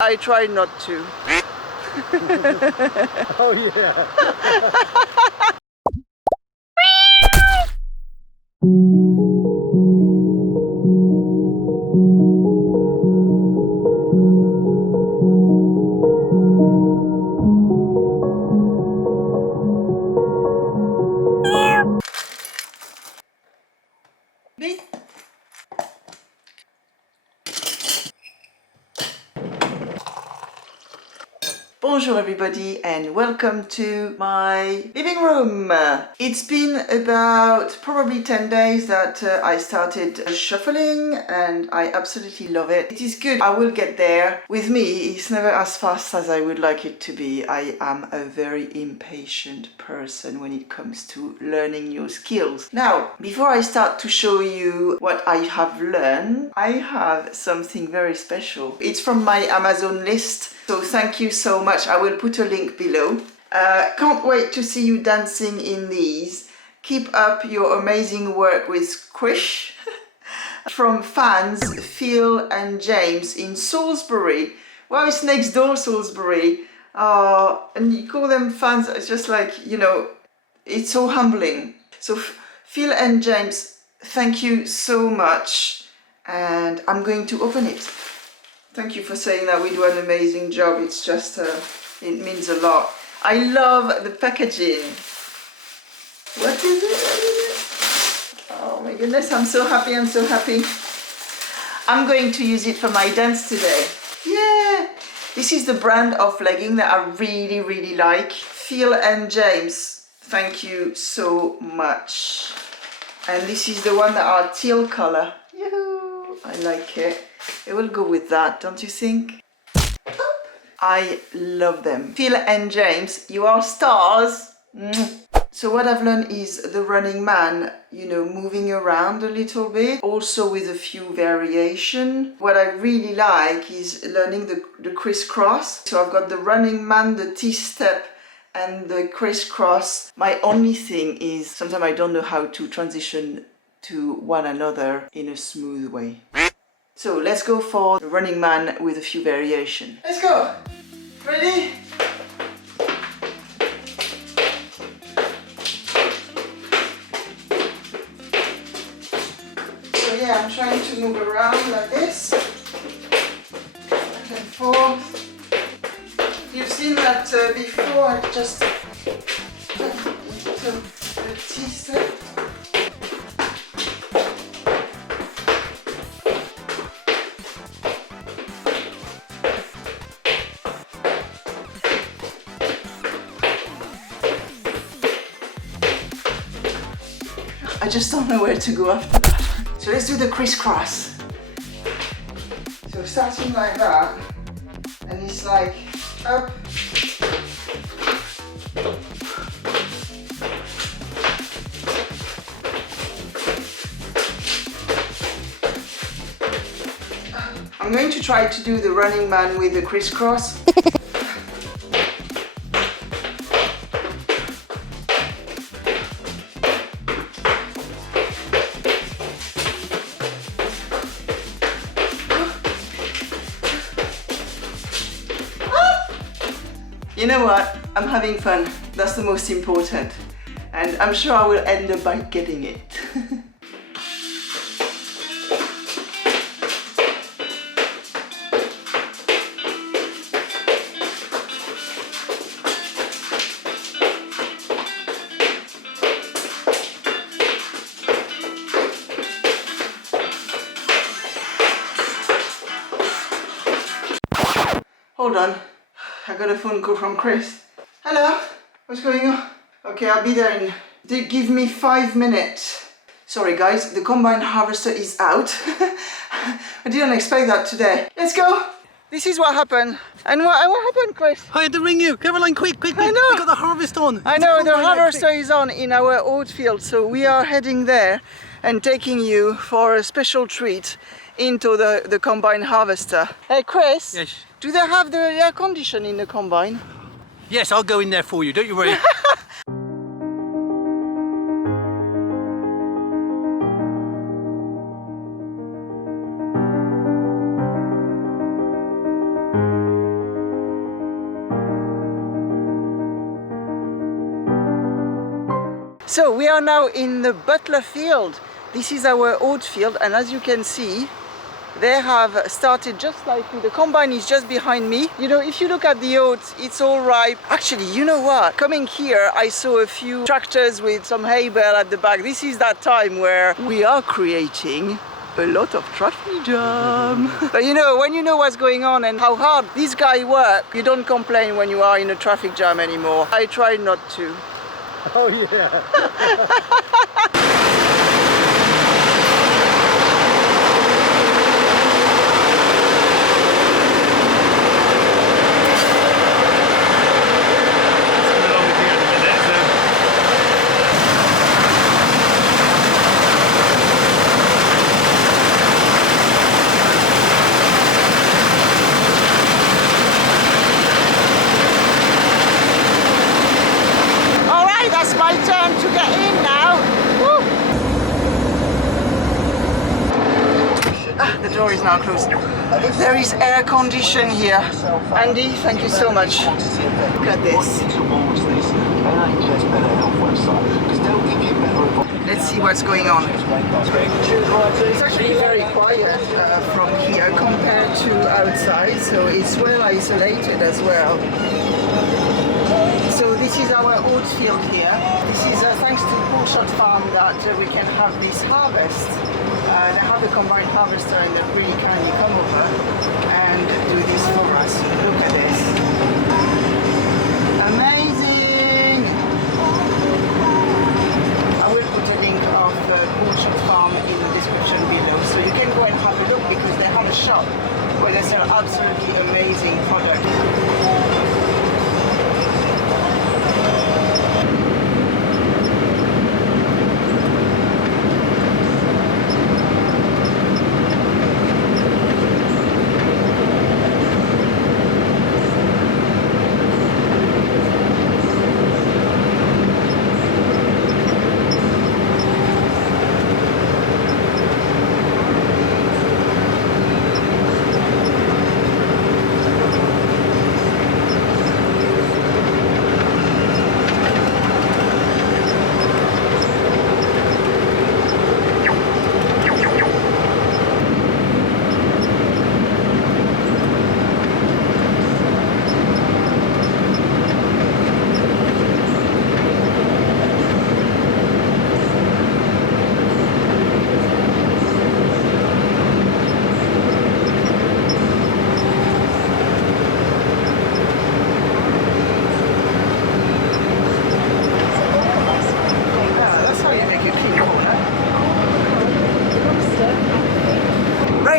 I try not to. Oh yeah. Bonjour everybody and welcome to my living room. It's been about probably 10 days that I started shuffling and I absolutely love it. It is good. I will get there. With me, it's never as fast as I would like it to be. I am a very impatient person when it comes to learning new skills. Now, before I start to show you what I have learned, I have something very special. It's from my Amazon list. So thank you so much. I will put a link below. Can't wait to see you dancing in these. Keep up your amazing work with Krish. From fans Phil and James in Salisbury. Well, it's next door, Salisbury. And you call them fans. It's just like, you know, it's so humbling. So Phil and James, thank you so much. And I'm going to open it. Thank you for saying that we do an amazing job. It's just, it means a lot. I love the packaging. What is it? Oh my goodness, I'm so happy, I'm so happy. I'm going to use it for my dance today. Yeah! This is the brand of legging that I really, really like. Phil and James, thank you so much. And this is the one that are teal color. Yoo-hoo! I like it. It will go with that, don't you think? I love them. Phil and James, you are stars. So what I've learned is the running man, you know, moving around a little bit, also with a few variation. What I really like is learning the crisscross. So I've got the running man, the T-step, and the crisscross. My only thing is sometimes I don't know how to transition to one another in a smooth way. So let's go for the running man with a few variation. Let's go! Ready? So yeah, I'm trying to move around like this. Back and forth. You've seen that before, I just into the T-step. I just don't know where to go after that. So let's do the crisscross. So starting like that, and it's like up. I'm going to try to do the running man with the crisscross. You know what? I'm having fun. That's the most important. And I'm sure I will end up by getting it. Hold on. I got a phone call from Chris. Hello, what's going on? Okay, I'll be there in... Give me 5 minutes. Sorry guys, the combine harvester is out. I didn't expect that today. Let's go. This is what happened. And what happened, Chris? I had to ring you. Caroline, quick, quick, quick. I know. We got the harvest on. I know, the harvester is on in our oat field, so we are heading there and taking you for a special treat into the combine harvester. Hey Chris, Yes. Do they have the air condition in the combine? Yes, I'll go in there for you, don't you worry. So we are now in the Butler field. This is our oat field, and as you can see, they have started just slightly. The combine is just behind me. You know, if you look at the oats, it's all ripe. Actually, you know what? Coming here, I saw a few tractors with some hay bale at the back. This is that time where we are creating a lot of traffic jam. But you know, when you know what's going on and how hard these guys work, you don't complain when you are in a traffic jam anymore. I try not to. Oh yeah. That's my turn to get in now. Woo. The door is now closed. There is air condition here. Andy, thank you so much. Look at this. Let's see what's going on. It's actually very quiet from here compared to outside, so it's well isolated as well. So this is our oat field here. This is thanks to Bullshot Farm that we can have this harvest. They have a combined harvester and they really kindly come over and do this for us. Look at this. Amazing! I will put a link of Bullshot Farm in the description below, so you can go and have a look because they have a shop where they sell absolutely amazing products.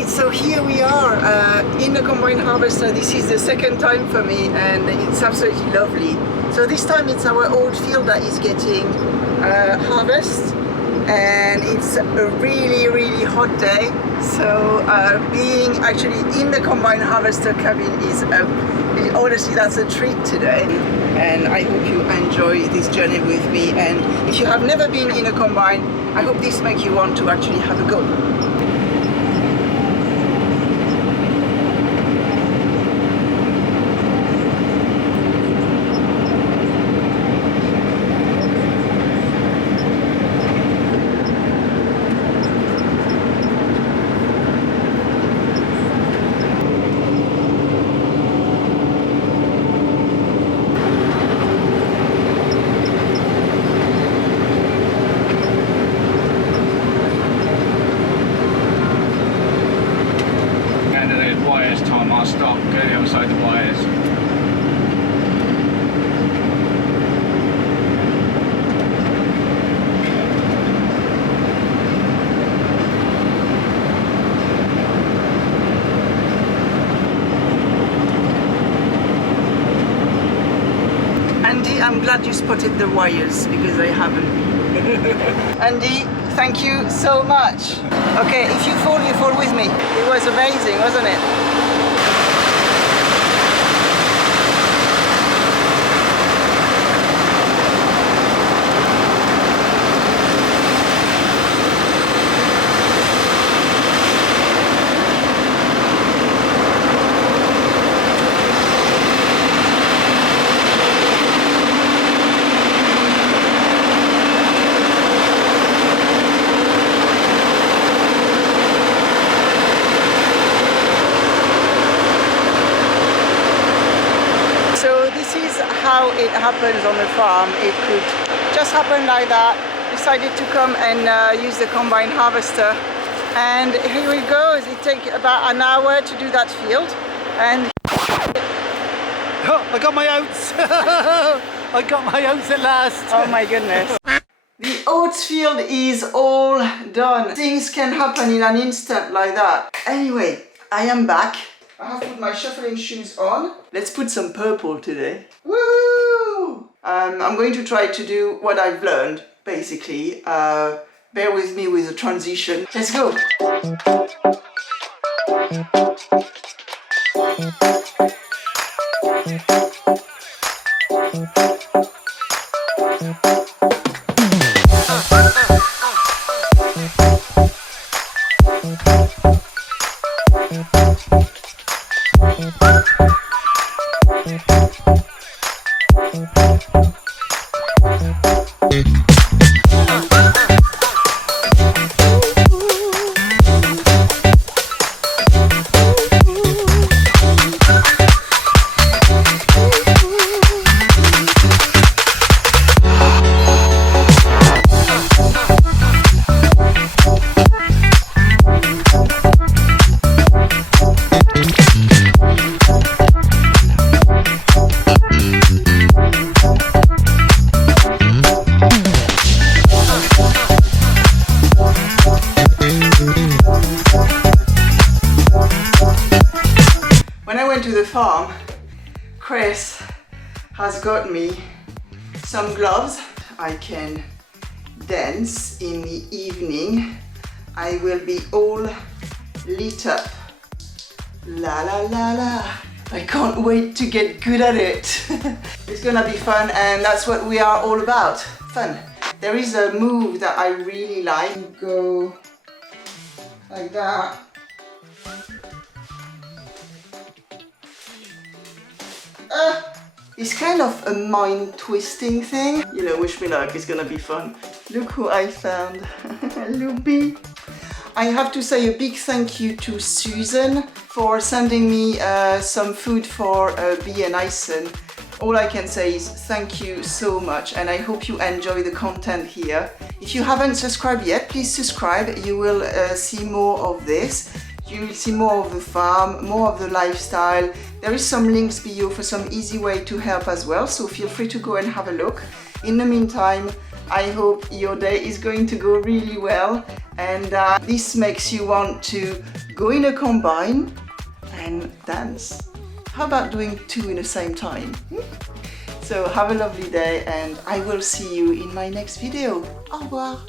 So here we are in the combine harvester. This is the second time for me and it's absolutely lovely. So this time it's our oat field that is getting harvest, and it's a really hot day. So being actually in the combine harvester cabin is honestly, that's a treat today, and I hope you enjoy this journey with me. And if you have never been in a combine, I hope this makes you want to actually have a go. I'll stop, go the other side of the wires. Andy, I'm glad you spotted the wires because I haven't. Andy, thank you so much. Okay, if you fall with me. It was amazing, wasn't it? how it happens on the farm. It could just happen like that. Decided to come and use the combine harvester, and here it goes. It takes about an hour to do that field, and Oh, I got my oats. I got my oats at last. oh my goodness. The oats field is all done. Things can happen in an instant like that. Anyway, I am back. I have put my shuffling shoes on. Let's put some purple today. Woohoo! I'm going to try to do what I've learned, basically. Bear with me with the transition. Let's go! To the farm, Chris has got me some gloves. I can dance in the evening. I will be all lit up. La la la la. I can't wait to get good at it. It's gonna be fun, and that's what we are all about. Fun. There is a move that I really like. Go like that. It's kind of a mind twisting thing. You know, wish me luck, it's gonna be fun. Look who I found, Luby. I have to say a big thank you to Susan for sending me some food for Bee and Ison. All I can say is thank you so much, and I hope you enjoy the content here. If you haven't subscribed yet, please subscribe. You will see more of this. You will see more of the farm, more of the lifestyle. There is some links below for some easy way to help as well, so feel free to go and have a look. In the meantime, I hope your day is going to go really well, and this makes you want to go in a combine and dance. How about doing two in the same time? So have a lovely day, and I will see you in my next video. Au revoir.